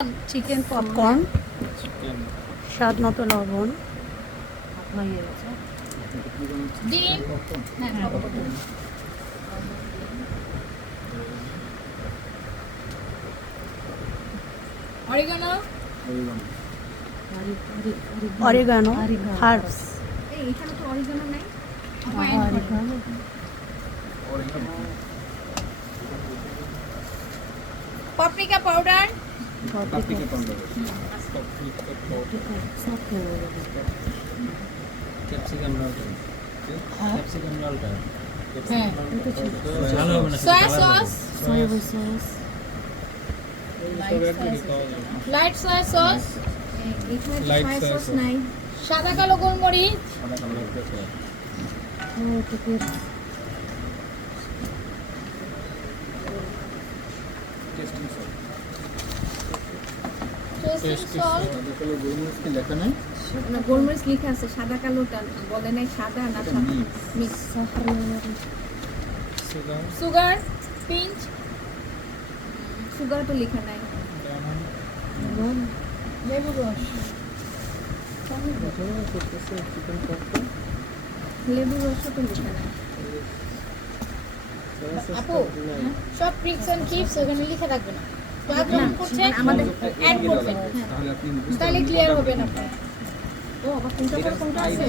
Chicken popcorn, স্বাদ মতো লবণ, ডিম, অরিগানো, অরিগানো, হার্বস, এখানে তো অরিগানো নাই। পাপরিকা পাউডার, ক্যাপসিকাম লালটা হ্যাঁ, ভালো হবে না soya sauce, soya sauce, light soya sauce, light soya sauce নাই, সাদা কালো গোলমরিচ, টেস্টিং সল্ট টেস্টিং সল্ট। লেখা নাই না, গোলমরিচ লেখা আছে, সাদা কালোটা বলে নাই, সাদা না সাদা mix. Sugar sugar pinch, sugar তো লেখা নাই। লেবু রস, লেবু রস তো লেখা নাই। আপু সব ট্রিক্স এন্ড টিপস ওখানে লিখে রাখবেন না, ক্লাস যখন করছেন আমাদের অ্যাড করবেন, তাহলে আপনি তাহলে ক্লিয়ার হবে না আপনার। ও আবার কোনটা পর কোনটা আছে?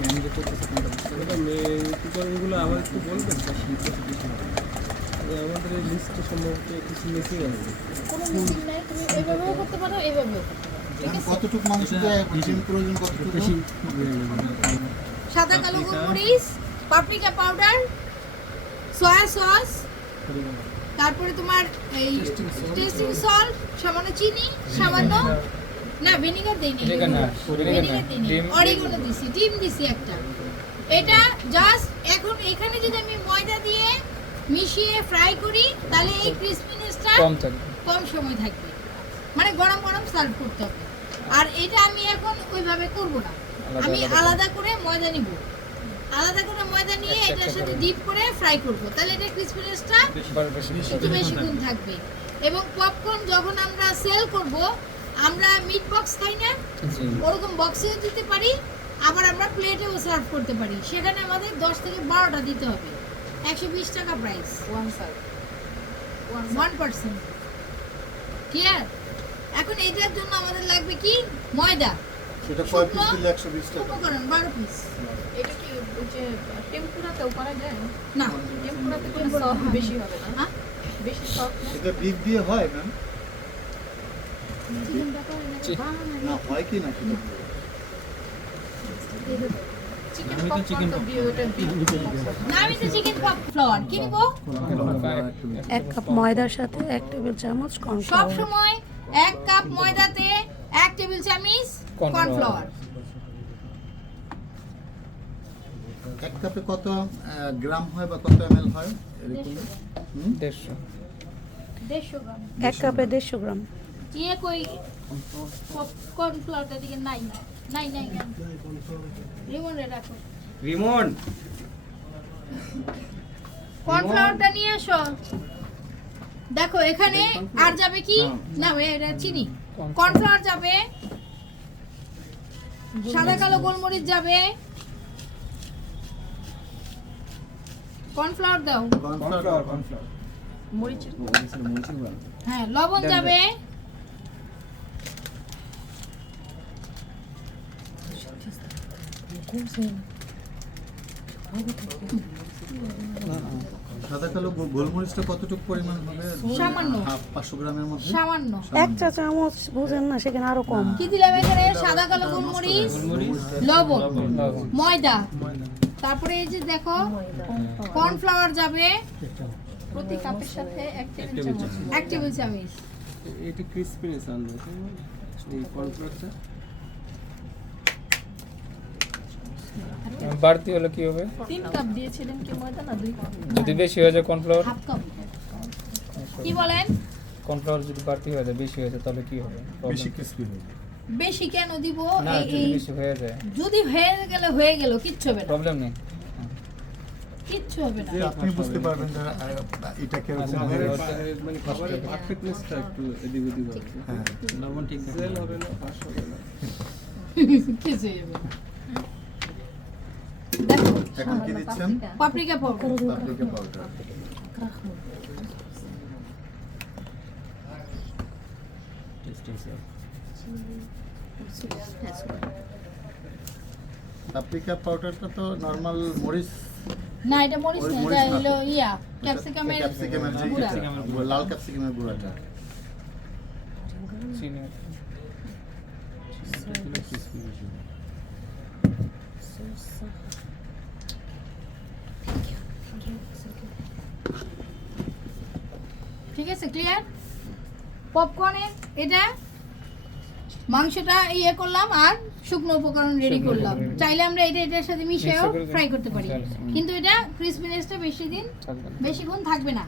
ম্যানেজ করতেছে কোনটা উপকরণগুলো আবার একটু বলবেন আমাদের এই লিস্টে সম্ভবত কিছু মিসিং আছে কোনো মিসিং নাই, তুমি এইভাবেও করতে পারো, এইভাবেও করতে পারো, ঠিক আছে? কতটুকু মানুষকে হিসেব প্রয়োজন কতটুকু সাদা কালো গোলমরিচ, পাপরিকা পাউডার, সয়া সস, তারপরে তোমার এই টেস্টিং সল্ট, সামান্য চিনি, সামান্য না ভিনেগার দেইনি, ভিনেগার দেইনি, অরিগানো দিছি, ডিম দিছি একটা। এটা জাস্ট এখন এখানে যদি আমি ময়দা দিয়ে মিশিয়ে ফ্রাই করি তাহলে এই ক্রিসপিনেসটা কম সময় থাকবে, মানে গরম গরম সার্ভ করতে হবে। আর এটা আমি এখন ওইভাবে করব না, আমি আলাদা করে ময়দা নিব, আলাদা করে ময়দা নিয়ে এটার সাথে ডিপ করে ফ্রাই করব, তাহলে এটা ক্রিসপিনেসটা একটু বেশি গুণ থাকবে। এবং পপকর্ন যখন আমরা সেল করব, আমরা মিট বক্স খাই না, ওরকম বক্সেও দিতে পারি, আবার আমরা প্লেটেও সার্ভ করতে পারি। সেখানে আমাদের 10 থেকে 12টা দিতে হবে, 120 টাকা প্রাইস, 1%। ক্লিয়ার? এখন এটার জন্য আমাদের লাগবে কি ময়দা, সেটা কয় পিস দিলে 120 টাকা উপকরণ 12 পিস। এটা কি ওই যে টেম্পুরাতেও করা যায়? না, টেম্পুরাতে কোনো সফট বেশি হবে না? হ্যাঁ? বেশি সফট না? এটা বিফ দিয়ে হয় ম্যাম চিকেনটা করে না হয় কি না সেটা চিকেন আমি তো পপকর্ন চিকেন তো দিয়ে ওটা দিয়ে না, আমি তো চিকেন পপ ফ্লাওয়ার কিনবো। 1 কাপ ময়দার সাথে 1 টেবিল চামচ সব কর্নফ্লাওয়ার, সময় 1 কাপ ময়দাতে 1 টেবিল চামচ কর্নফ্লাওয়ার। এক কাপে কত গ্রাম হয় বা কত এমএল হয় এরকম 150 গ্রাম। 1 কাপে 150 গ্রাম। ये कोई কর্নফ্লাওয়ারটা দিকে নাই নাই নাই নাই রিমোটে রাখো, রিমন কর্নফ্লাওয়ারটা নিয়ে এসো। দেখো এখানে আর যাবে কি না, এটা চিনি, কর্নফ্লাওয়ার যাবে, সাদা কালো গোলমরিচ যাবে, কর্নফ্লাওয়ার দাও, কর্নফ্লাওয়ার মরিচের হ্যাঁ লবণ যাবে, সাদা কালো গোলমরিচটা কতটুকু পরিমাণ হবে সামান্য। 500 গ্রামের মধ্যে সামান্য। 1 চা চামচ, বুঝেন না সেখানে আরো কম। কি দিলাম এখানে? সাদা কালো গোলমরিচ, লবণ, ময়দা, তারপরে এই যে দেখো কর্নফ্লাওয়ার যাবে প্রতি কাপের সাথে 1 টেবিল চামচ। 1 টেবিল চামচ। এটি ক্রিসপিনেস আনবে এই কর্নফ্লাওয়ারটা বাড়তি হলে কি হবে? 3 কাপ দিয়েছিলেন কি ময়দা না 2 কাপ? যদি বেশি হয়ে যায় কর্নফ্লাওয়ার, হাফ কাপ। কি বলেন? কর্নফ্লাওয়ার যদি বাড়তি হয়ে যায়, বেশি হয়ে যায়, তাহলে কি হবে? বেশি ক্রিসপি হবে বেশি কেন দিব? না, যদি বেশি হয়ে যায় যদি হয়ে গেল কিচ্ছু হবে না। প্রবলেম নেই। কিচ্ছু হবে না। তো আপনি বুঝতে পারবেন যে এটা কিরকম আচ্ছা, হবে। মানে খাবারের পারফেক্টনেসটা একটু এদিক ওদিক হবে হ্যাঁ লবণ ঠিক সেল হবে না পাস হবে না কিছু হবে না। দেখো এখন কি দিচ্ছেন? Paprika powder. Paprika powder. Paprika পাউডারটা তো নরমাল মরিচ না এটা মরিচ না, মরিচ এটা না। হলো ইয়া ক্যাপসিকামের ক্যাপসিকামের যে গুঁড়া। লাল ক্যাপসিকামের গুঁড়াটা। চিনি ঠিক আছে, ক্লিয়ার? পপকর্নের এটা মাংসটা ইয়ে করলাম আর শুকনো উপকরণ রেডি শুকনো করলাম। উপকরণ। চাইলে আমরা এটা সাথে মিশিয়েও মিক্স করে ফ্রাই করতে পারি, আচ্ছা, আচ্ছা। কিন্তু এটা ক্রিসপিনেসটা বেশি দিন থাকবে না। বেশিক্ষণ থাকবে না।